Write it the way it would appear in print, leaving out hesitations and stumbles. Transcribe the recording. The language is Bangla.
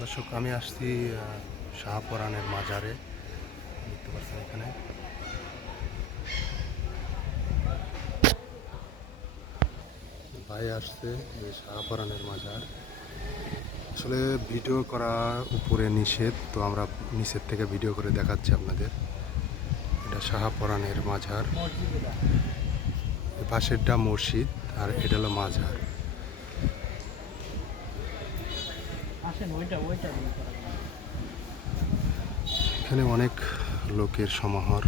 দর্শক, আমি আসছি শাহপরানের মাজারে। দেখতে পাচ্ছেন এখানে ভাই আসছে। এই শাহপরানের মাজার আসলে ভিডিও করা উপরে নিষেধ, তো আমরা নিচের থেকে ভিডিও করে দেখাচ্ছি আপনাদের। এটা শাহপরানের মাজার, পাশেরটা মসজিদ আর এটা হলো মাজার। এখানে অনেক লোকের সমাহার।